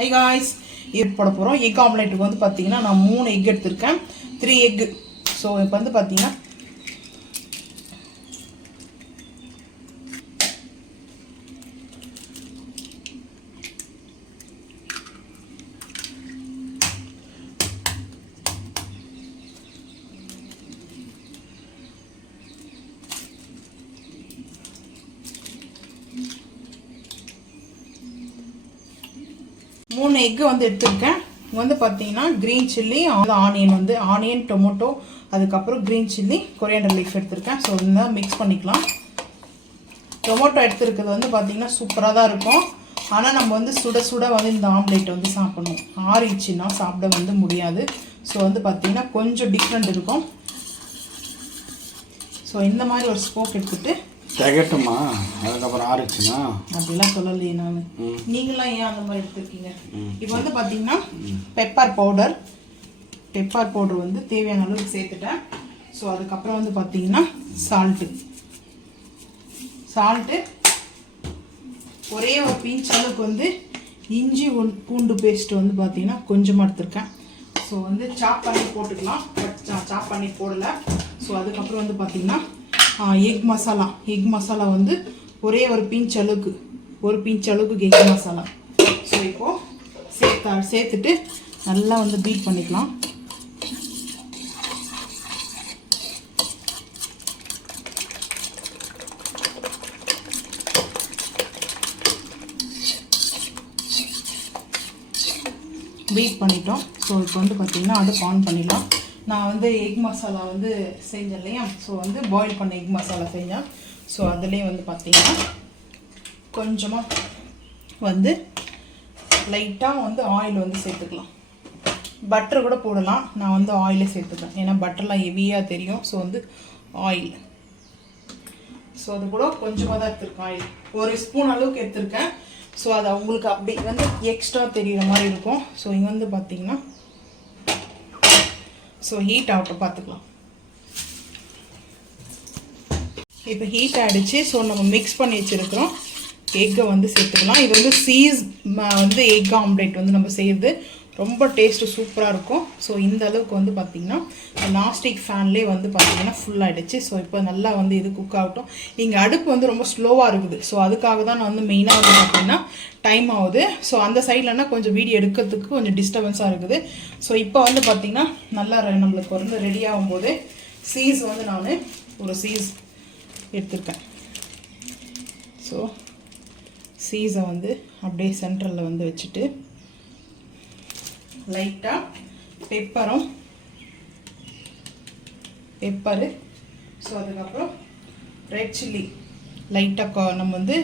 High guys இது போட போகிறோம் எக் ஆம்லேட்டுக்கு வந்து பார்த்தீங்கன்னா நான் மூணு எக் எடுத்திருக்கேன். த்ரீ எக்கு ஸோ இப்போ வந்து பார்த்தீங்கன்னா மூணு எக்கு வந்து எடுத்திருக்கேன். வந்து பார்த்தீங்கன்னா க்ரீன் சில்லி ஆனியன் வந்து ஆனியன் டொமேட்டோ அதுக்கப்புறம் க்ரீன் சில்லி கொரியாண்டர் லீஃப் எடுத்திருக்கேன். ஸோ இந்த மிக்ஸ் பண்ணிக்கலாம். டொமேட்டோ எடுத்துருக்கிறது வந்து பார்த்தீங்கன்னா சூப்பராக தான் இருக்கும். ஆனால் நம்ம வந்து சுட சுட வந்து இந்த ஆம்லேட் வந்து சாப்பிடணும். ஆறிச்சுன்னா சாப்பிட வந்து முடியாது. ஸோ வந்து பார்த்தீங்கன்னா கொஞ்சம் டிஃப்ரெண்ட் இருக்கும். ஸோ இந்த மாதிரி ஒரு ஸ்போக் எடுத்துகிட்டு திகட்டுமா? அதுக்கப்புறம் ஆறிச்சுன்னா? அப்படிலாம் சொல்லலையே நான். நீங்களாம் ஏன் அந்த மாதிரி எடுத்துருக்கீங்க? இப்போ வந்து பார்த்தீங்கன்னா பெப்பர் பவுடர் பெப்பர் பவுடர் வந்து தேவையான அளவுக்கு சேர்த்துட்டேன். ஸோ அதுக்கப்புறம் வந்து பார்த்தீங்கன்னா சால்ட்டு சால்ட்டு ஒரே ஒரு பிஞ்ச் அளவுக்கு வந்து இஞ்சி பூண்டு பேஸ்ட் வந்து பார்த்தீங்கன்னா கொஞ்சமாக எடுத்திருக்கேன். ஸோ வந்து சாப் பண்ணி போட்டுக்கலாம். பட் சாப் பண்ணி போடலை. ஸோ அதுக்கப்புறம் வந்து பார்த்தீங்கன்னா எக் மசாலா எக் மசாலா வந்து ஒரே ஒரு பிஞ்ச் அளவுக்கு ஒரு பிஞ்ச் அளவுக்கு எக் மசாலா ஸோ இப்போது சேர்த்தா சேர்த்துட்டு நல்லா வந்து பீட் பண்ணிக்கலாம். பீட் பண்ணிட்டோம். ஸோ இப்போ வந்து பார்த்திங்கன்னா அடுப்பு ஆன் பண்ணிடலாம். நான் வந்து எக் மசாலா வந்து செஞ்சேன் இல்லையா? ஸோ வந்து பாயில் பண்ண எக் மசாலா செஞ்சேன். ஸோ அதுலேயே வந்து பார்த்திங்கன்னா கொஞ்சமாக வந்து லைட்டாக வந்து ஆயில் வந்து சேர்த்துக்கலாம். பட்டர் கூட போடலாம். நான் வந்து ஆயிலே சேர்த்துக்கிறேன் ஏன்னா பட்டர்லாம் ஹெவியாக தெரியும். ஸோ வந்து ஆயில் ஸோ அது கூட கொஞ்சமாக தான் எடுத்துருக்கேன். ஆயில் ஒரு ஸ்பூன் அளவுக்கு எடுத்திருக்கேன். ஸோ அது அவங்களுக்கு அப்படி வந்து எக்ஸ்ட்ரா தெரிகிற மாதிரி இருக்கும். ஸோ இங்கே வந்து பார்த்தீங்கன்னா ஸோ ஹீட் ஆகட்டும் பார்த்துக்கலாம் இப்போ ஹீட் ஆகிடுச்சு ஸோ நம்ம மிக்ஸ் பண்ணி வச்சுருக்கிறோம். எக்கை வந்து சேர்த்துக்கலாம். இது வந்து சீஸ் வந்து எக் ஆம்லேட் வந்து நம்ம செய்கிறது ரொம்ப டேஸ்ட்டு சூப்பராக இருக்கும். ஸோ இந்த அளவுக்கு வந்து பார்த்திங்கன்னா நாஸ்டிக் ஃபேன்லேயே வந்து பார்த்திங்கன்னா ஃபுல் ஆகிடுச்சு ஸோ இப்போ நல்லா வந்து இது குக் ஆகட்டும். இங்கே அடுப்பு வந்து ரொம்ப ஸ்லோவாக இருக்குது. ஸோ அதுக்காக தான் நான் வந்து மெயினாக வந்து பார்த்திங்கன்னா டைம் ஆகுது. ஸோ அந்த சைட்லனா கொஞ்சம் வீடியோ எடுக்கிறதுக்கு கொஞ்சம் டிஸ்டர்பன்ஸாக இருக்குது. ஸோ இப்போ வந்து பார்த்திங்கன்னா நல்லா நம்மளுக்கு வந்து ரெடி ஆகும்போது சீஸ் வந்து நான் ஒரு சீஸ் எடுத்திருக்கேன். ஸோ சீஸை வந்து அப்படியே சென்ட்ரலில் வந்து வச்சுட்டு லைட்டாக பெப்பரும் பெப்பரு. ஸோ அதுக்கப்புறம் ரெட் சில்லி லைட்டாக நம்ம வந்து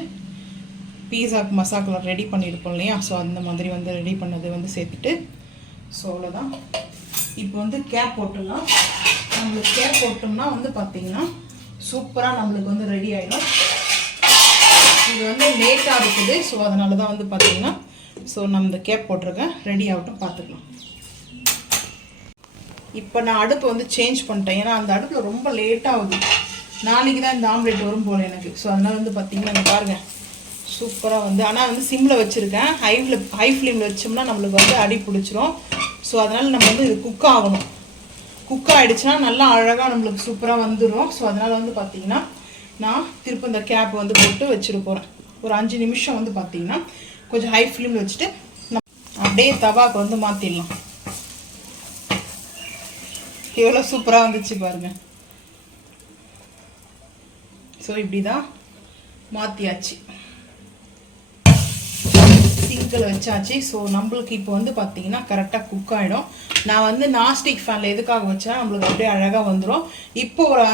பீஸாக்கு மசாலா ரெடி பண்ணியிருப்போம் இல்லையா? ஸோ அந்த மாதிரி வந்து ரெடி பண்ணது வந்து சேர்த்துட்டு ஸோ அவ்வளோதான் இப்போ வந்து கேப் போட்டுடலாம். நம்மளுக்கு கேப் போட்டோம்னா வந்து பார்த்தீங்கன்னா சூப்பராக நம்மளுக்கு வந்து ரெடி ஆகிடும் இது வந்து லேட்டாக இருக்குது. ஸோ அதனால தான் வந்து பார்த்தீங்கன்னா ஸோ நம்ம இந்த கேப் போட்டிருக்கேன். ரெடி ஆகட்டும் பார்த்துக்கலாம். இப்போ நான் அடுப்பு வந்து சேஞ்ச் பண்ணிட்டேன். ஏன்னா அந்த அடுப்பில் ரொம்ப லேட்டாகுது நாளைக்கு தான் இந்த ஆம்லேட் வரும் போல் எனக்கு. ஸோ அதனால் வந்து பார்த்தீங்கன்னா பாருங்கள் பாருங்க. சூப்பராக வந்து ஆனால் வந்து சிம்மில் வச்சுருக்கேன். ஹைவில் ஹை ஃப்ளேமில் வச்சோம்னா நம்மளுக்கு வந்து அடி பிடிச்சிரும். ஸோ அதனால் நம்ம வந்து இது குக் ஆகணும். குக் ஆகிடுச்சுன்னா நல்லா அழகாக நம்மளுக்கு சூப்பராக வந்துடும் ஸோ அதனால் வந்து பார்த்தீங்கன்னா நான் திரும்ப இந்த கேப் வந்து போட்டு வச்சுட்டு போகிறேன் ஒரு அஞ்சு நிமிஷம் வந்து பார்த்தீங்கன்னா கொஞ்சம் ஹை ஃப்ளேமில் வச்சுட்டு அப்படியே தவாக்கு வந்து மாற்றிடலாம் எவ்வளோ சூப்பராக வந்துச்சு பாருங்க. ஸோ இப்படி தான் மாற்றியாச்சு சிங்கில் வச்சாச்சு. ஸோ நம்மளுக்கு இப்போ வந்து பார்த்தீங்கன்னா கரெக்டாக குக் ஆகிடும் நான் வந்து நாஸ்டிக் ஃபேனில் எதுக்காக வச்சேன் நம்மளுக்கு அப்படியே அழகாக வந்துடும் இப்போ ஒரு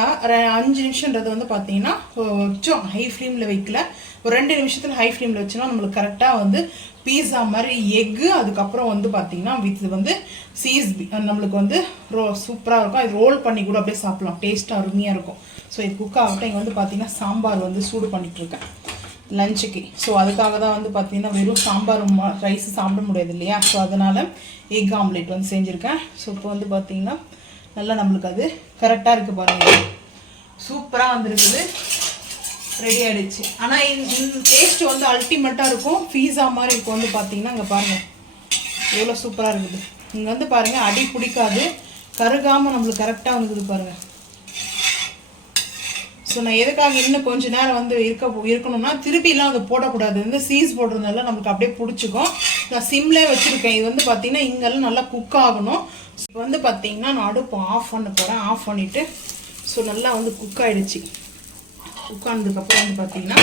அஞ்சு நிமிஷன்றது வந்து பார்த்தீங்கன்னா கொஞ்சம் ஹை ஃப்ளேமில் வைக்கல. ஒரு ரெண்டு நிமிஷத்தில் ஹை ஃப்ளேமில் வச்சோன்னா நம்மளுக்கு கரெக்டாக வந்து பீஸா மாதிரி எக்கு அதுக்கப்புறம் வந்து பார்த்தீங்கன்னா வித் வந்து சீஸ் நம்மளுக்கு வந்து ரோ சூப்பராக இருக்கும். அது ரோல் பண்ணி கூட அப்படியே சாப்பிடலாம். டேஸ்ட்டாக அருமையாக இருக்கும். ஸோ இது குக் ஆகட்டும். இங்கே வந்து பார்த்தீங்கன்னா சாம்பார் வந்து சூடு பண்ணிகிட்ருக்கேன் லஞ்சுக்கு ஸோ அதுக்காக தான் வந்து பார்த்தீங்கன்னா வெறும் சாம்பார் ரைஸ் சாப்பிட முடியாது இல்லையா? ஸோ அதனால் எக் ஆம்லேட் வந்து செஞ்சுருக்கேன். ஸோ இப்போ வந்து பார்த்தீங்கன்னா நல்லா நம்மளுக்கு அது கரெக்டாக இருக்குது பாருங்கள் சூப்பராக வந்துருக்குது. ரெடி ஆகிடுச்சு ஆனால் இந்த டேஸ்ட் வந்து அல்டிமேட்டாக இருக்கும். பீஸா மாதிரி இருக்கும் வந்து பார்த்தீங்கன்னா இங்கே பாருங்கள் எவ்வளோ சூப்பராக இருக்குது. இங்கே வந்து பாருங்கள் அடி பிடிக்காது. கருகாமல் நம்மளுக்கு கரெக்டாக வந்துக்குது பாருங்கள் ஸோ நான் எதுக்காக இன்னும் கொஞ்ச நேரம் வந்து இருக்க இருக்கணும்னா திருப்பிலாம் அதை போடக்கூடாது. வந்து சீஸ் போடுறதுனால நமக்கு அப்படியே பிடிச்சிக்கும். நான் சிம்லே வச்சுருக்கேன். இது வந்து பார்த்தீங்கன்னா இங்கெல்லாம் நல்லா குக் ஆகணும். இப்போ வந்து பார்த்தீங்கன்னா நான் அடுப்பு ஆஃப் பண்ண போகிறேன் ஆஃப் பண்ணிவிட்டு ஸோ நல்லா வந்து குக் ஆகிடுச்சு குக் ஆனதுக்கப்புறம் வந்து பார்த்தீங்கன்னா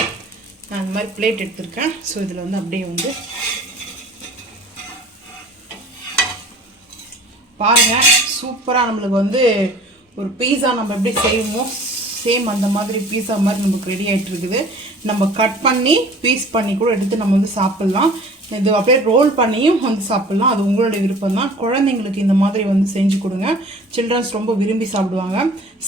நான் இந்த மாதிரி பிளேட் எடுத்திருக்கேன். ஸோ இதில் வந்து அப்படியே வந்து பாருங்கள் சூப்பராக நம்மளுக்கு வந்து ஒரு பீஸா நம்ம எப்படி செய்வோமோ சேம் அந்த மாதிரி பீஸா மாதிரி நமக்கு ரெடி ஆயிட்டு இருக்குது நம்ம கட் பண்ணி பீஸ் பண்ணி கூட எடுத்து நம்ம வந்து சாப்பிட்லாம். இது அப்படியே ரோல் பண்ணியும் வந்து சாப்பிட்லாம். அது உங்களுடைய விருப்பம் தான் குழந்தைங்களுக்கு இந்த மாதிரி வந்து செஞ்சு கொடுங்க. சில்ட்ரன்ஸ் ரொம்ப விரும்பி சாப்பிடுவாங்க.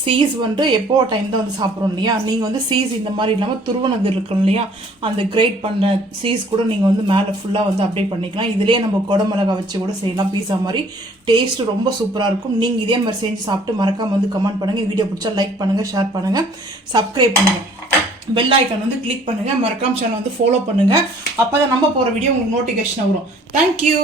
சீஸ் வந்து எப்போ டைம் தான் வந்து சாப்பிட்றோம் இல்லையா? நீங்கள் வந்து சீஸ் இந்த மாதிரி இல்லாமல் துருவனது இருக்கும் இல்லையா? அந்த கிரேட் பண்ண சீஸ் கூட நீங்கள் வந்து மேலே ஃபுல்லாக வந்து அப்டே பண்ணிக்கலாம். இதுலேயே நம்ம குடமிளகா வச்சு கூட செய்யலாம். பீஸா மாதிரி. டேஸ்ட் ரொம்ப சூப்பராக இருக்கும். நீங்கள் இதே மாதிரி செஞ்சு சாப்பிட்டு மறக்காமல் வந்து கமெண்ட் பண்ணுங்கள் வீடியோ பிடிச்சா லைக் பண்ணுங்கள் ஷேர் பண்ணுங்கள் சப்ஸ்கிரைப் பண்ணுங்கள் பெல் ஐக்கன் வந்து கிளிக் பண்ணுங்கள் மறக்காம சேனல் வந்து ஃபாலோ பண்ணுங்கள் அப்போ தான் நம்ம போகிற வீடியோ உங்களுக்கு நோட்டிஃபிகேஷன் வரும். தேங்க்யூ